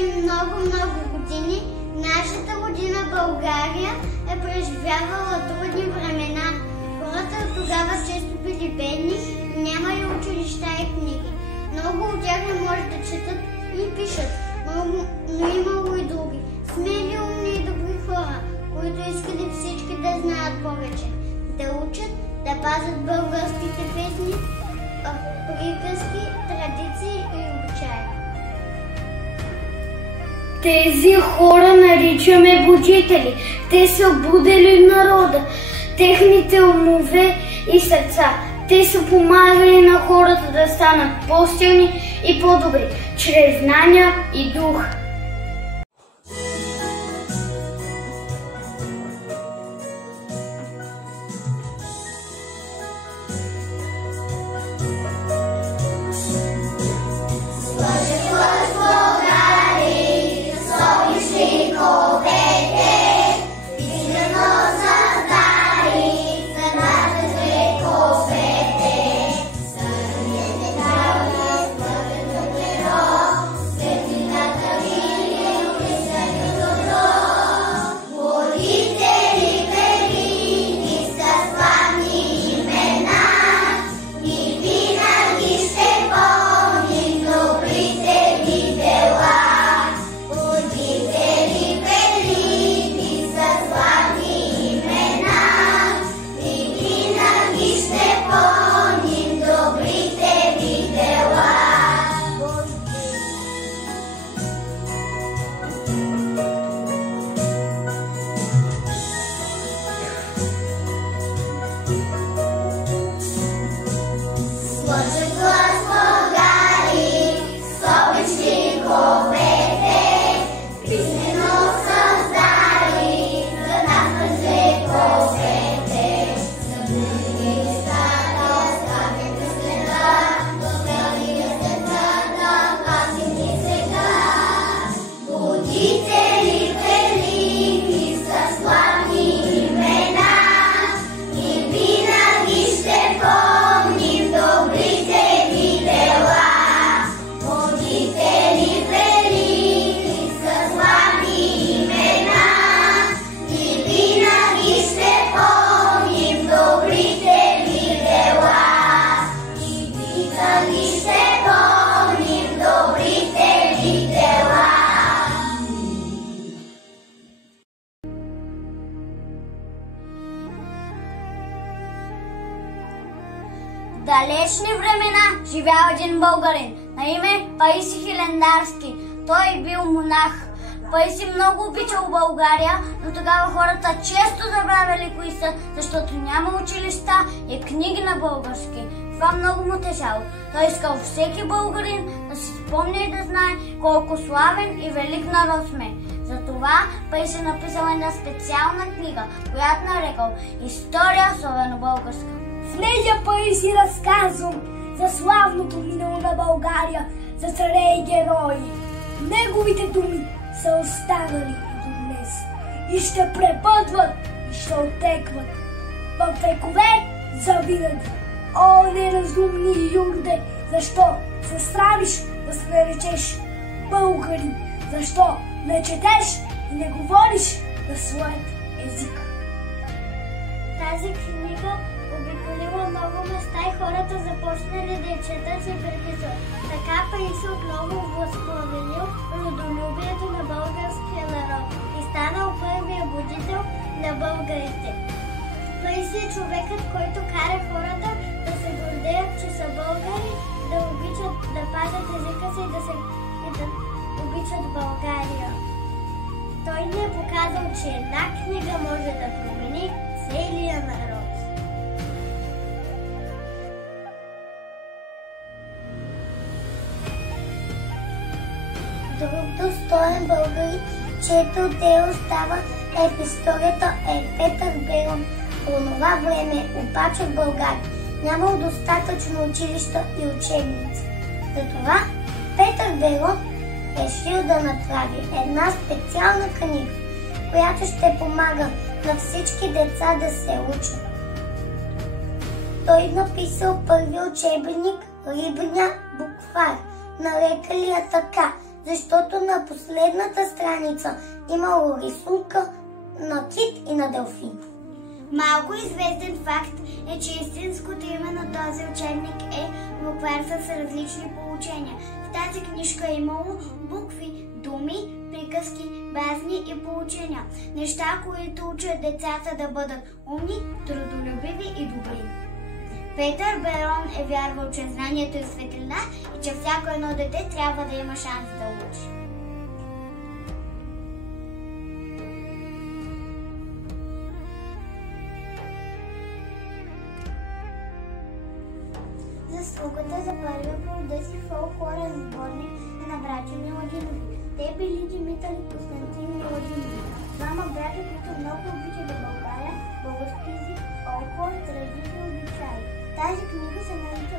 Преди много години нашата родина България е преживявала трудни времена. Хората от тогава често били бедни, нямали училища и книги. Много от тях не може да четат и пишат, но имало и други. Смели, умни и добри хора, които искали всички да знаят повече, да учат, да пазят българските песни, приказки, традиции и обичаи. Тези хора наричаме будители. Те са будили народа, техните умове и сърца. Те са помагали на хората да станат по-силни и по-добри, чрез знания и дух. далечни времена живял един българин на име Паисий Хилендарски. Той бил монах. Паисий много обичал България, но тогава хората често забравяли кои са, защото няма училища и книги на български. Това много му тежало. Той искал всеки българин да си спомня и да знае колко славен и велик народ сме. Затова Паисий написал една специална книга, която нарекал История особено българска. В нея Паисий разказвам за славното минало на България, за царе и герои. Неговите думи са останали до днес и ще препътват и ще отекват в векове завинаги. О, неразумни юрде, защо се срамиш да се наречеш българин? Защо не четеш и не говориш на своят език? Тази книга обиколила много места и хората започнали да я четат и преписват. Така Паисий отново възстановил родолюбието на българския народ и станал първия будител на българите. Паисий е човекът, който кара хората да се гордеят, че са българи, да обичат да пазят езика си и да обичат България. Той ни е показал, че една книга може да промени целия народ. Друг достоен българин, чието дело става в историята е Петър Берон. По това време обаче в България нямало достатъчно училища и учебници. Затова Петър Берон решил да направи една специална книга, която ще помага на всички деца да се учат. Той написал първи учебник Рибния буквар, нарекали я така, защото на последната страница имало рисунка на кит и на делфин. Малко известен факт е, че истинското име на този учебник е буквар с различни получения. В тази книжка е имало букви, думи, приказки, басни и получения. Неща, които учат децата да бъдат умни, трудолюбиви и добри. Петър Берон е вярвал, че знанието е светлина и че всяко едно дете трябва да има шанс да учи. Заслугата за първия по рода си фолклорен сборник на братя Миладинови. Те били Димитър и Константин Миладинови. Двама братя, които много обичали България, български език, фолклор, традиции и обичаи. Тази книга се нарича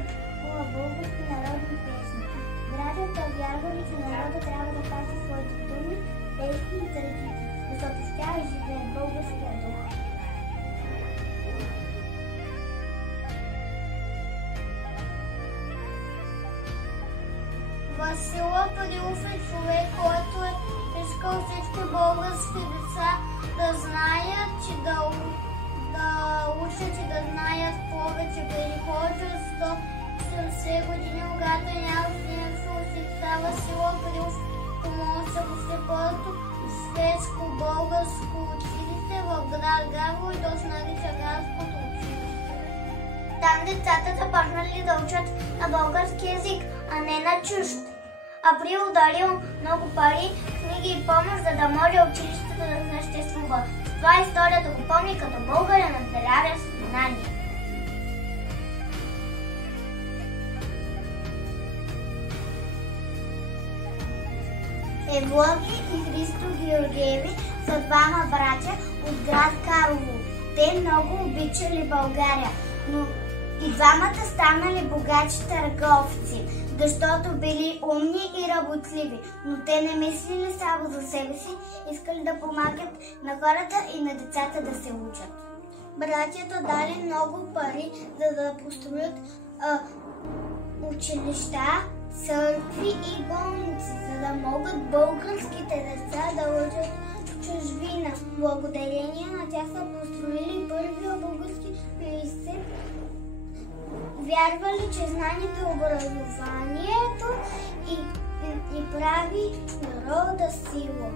български народни песни. Братята вярвали, че народа трябва да пази своите думи, песни и традиции, защото с тях живее българския дух. Васил Априлов е човек, който е искал всички български деца да знаят, че да учат и да знаят повече. Преди повече от 170 години, когато няма снимство деца, Васил Априлов помогна да се първото светско-българско училище в град Габрово и то се нарича Градското училище. Там децата започнали да учат на български език, а не на чужд. Април дарил много пари, книги и помощ, за да може училището да съществува. Това историята го помни като българин наделяващ знания. Евлоги и Христо Георгиеви са двама братя от град Карлово. Те много обичали България, но и двамата станали богати търговци, защото били умни и работливи, но те не мислили само за себе си, искали да помагат на хората и на децата да се учат. Братята дали много пари, за да построят училища, църкви и болници, за да могат българските деца да учат в чужбина. Благодарение на тях са построили първия български университет. Вярвали, че знанието е образованието и прави народа сила.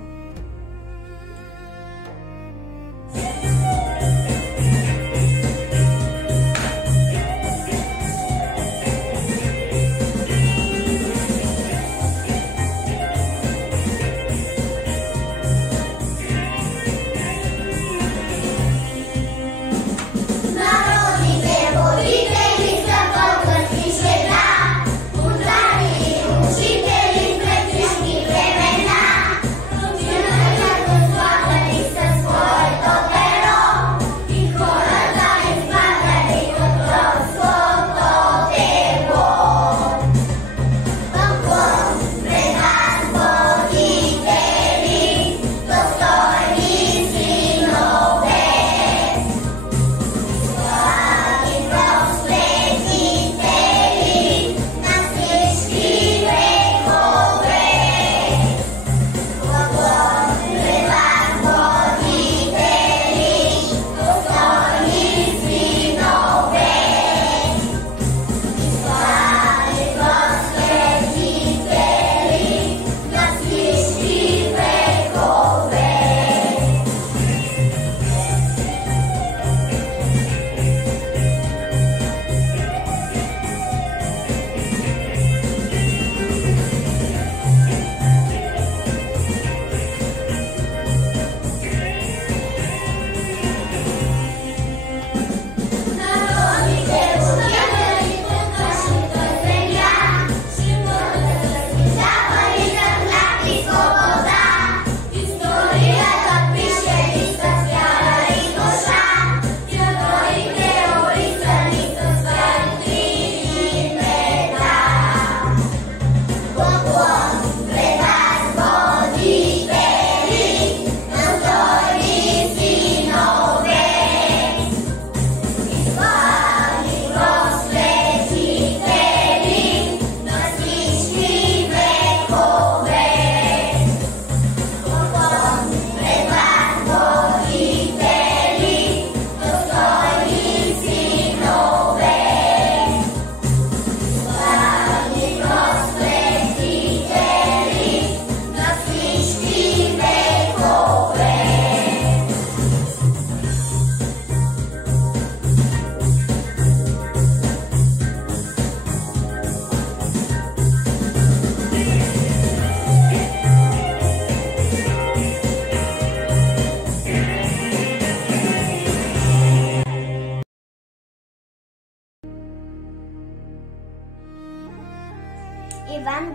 Учители, учители,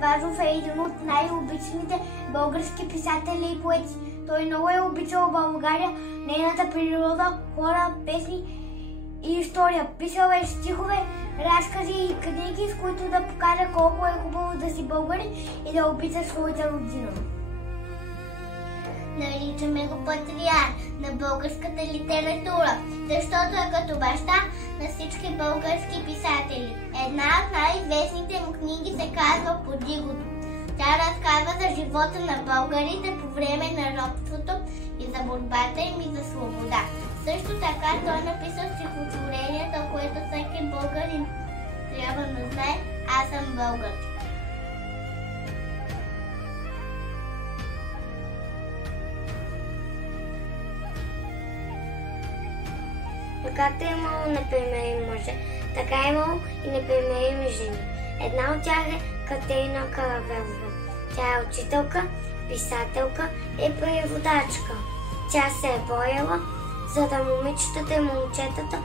Вазов е един от най-обичаните български писатели и поети. Той много е обичал България, нейната природа, хора, песни и история. Писал е стихове, разкази и книги, с които да покаже колко е хубаво да си българин и да обича своята родина. Наричаме го патриарх на българската литература, защото е като баща на всички български писатели. Една от най-известните му книги се казва "Подигото". Тя разказва за живота на българите по време на робството и за борбата им и за свобода. Също така той написал стихотворението, което всеки българин трябва да знае: "Аз съм българ". Но както е имало непримирими мъже, така е имало и непримирими жени. Една от тях е Катерина Каравелова. Тя е учителка, писателка и преводачка. Тя се е борила, за да момичетата и момчетата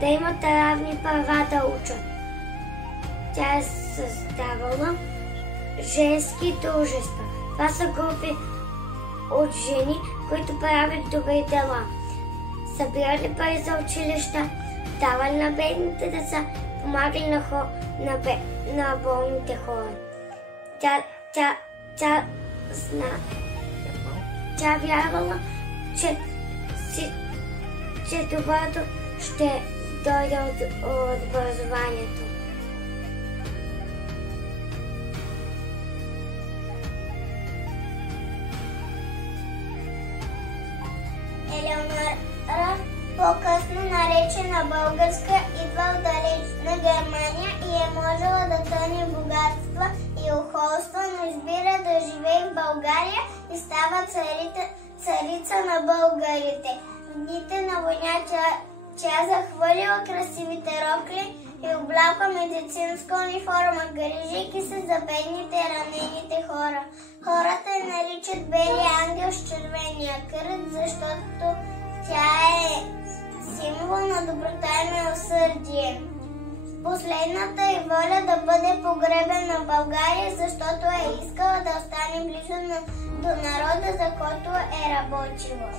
да имат равни права да учат. Тя е създавала женски дружества. Това са групи от жени, които правят добри дела. Събирали пари за училища, давали на бедните деца, помагали на болните хора. Тя вярвала, че доброто ще дойде от образованието. Елеонора, по-късно наречена българска, идва от далечна Германия и е можела да цени богатства и охолства, но избира да живее в България и става царица на българите. В дните на война тя захвърлила красивите рокли и облякла медицинска униформа, грижейки се за бедните и ранените хора. Хората я наричат Бели ангел с червения кръст, защото тя е символ на доброта и милосърдие. Последната е воля да бъде погребена в България, защото е искала да остане близо до народа, за който е работила.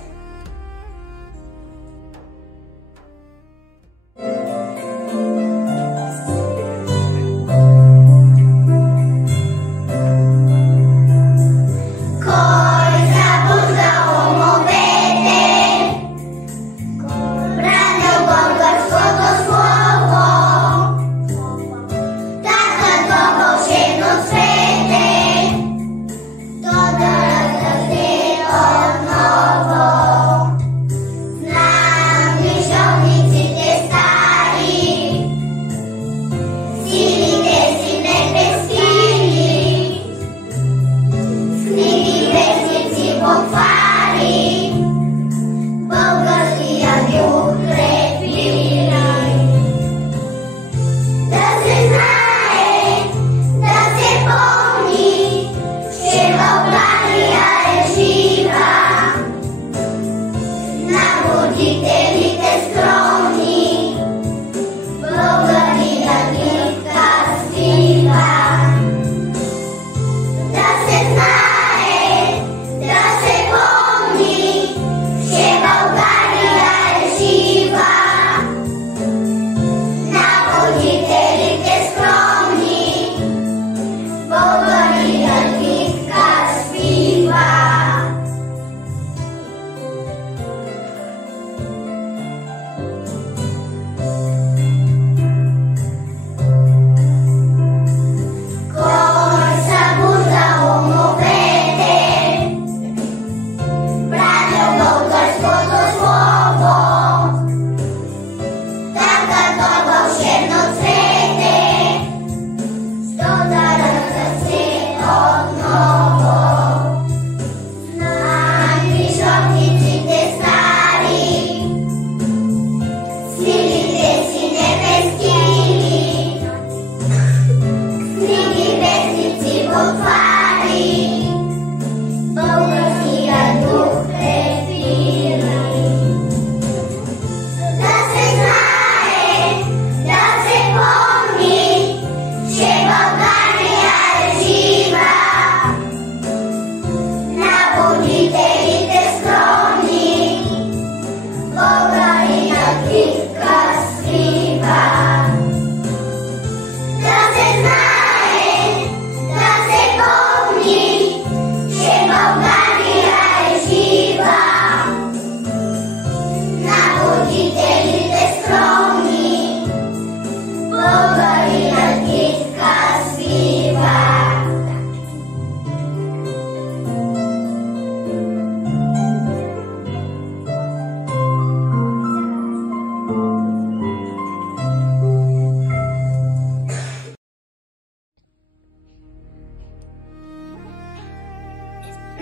Отново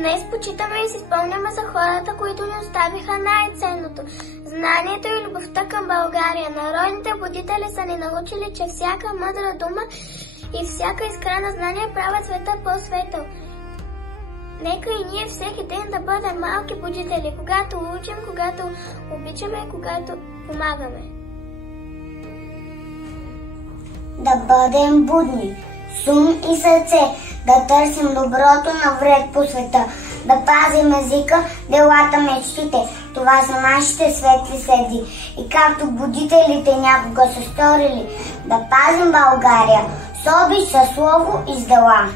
Днес почитаме и си спомняме за хората, които ни оставиха най-ценното – знанието и любовта към България. Народните будители са ни научили, че всяка мъдра дума и всяка искра на знание правят света по-светъл. Нека и ние всеки ден да бъдем малки будители, когато учим, когато обичаме и когато помагаме. Да бъдем будни, с ум и сърце, да търсим доброто навред по света, да пазим езика, делата, мечтите. Това са нашите светли следи. И както будителите някога са сторили, да пазим България с обич, със слово и с дела.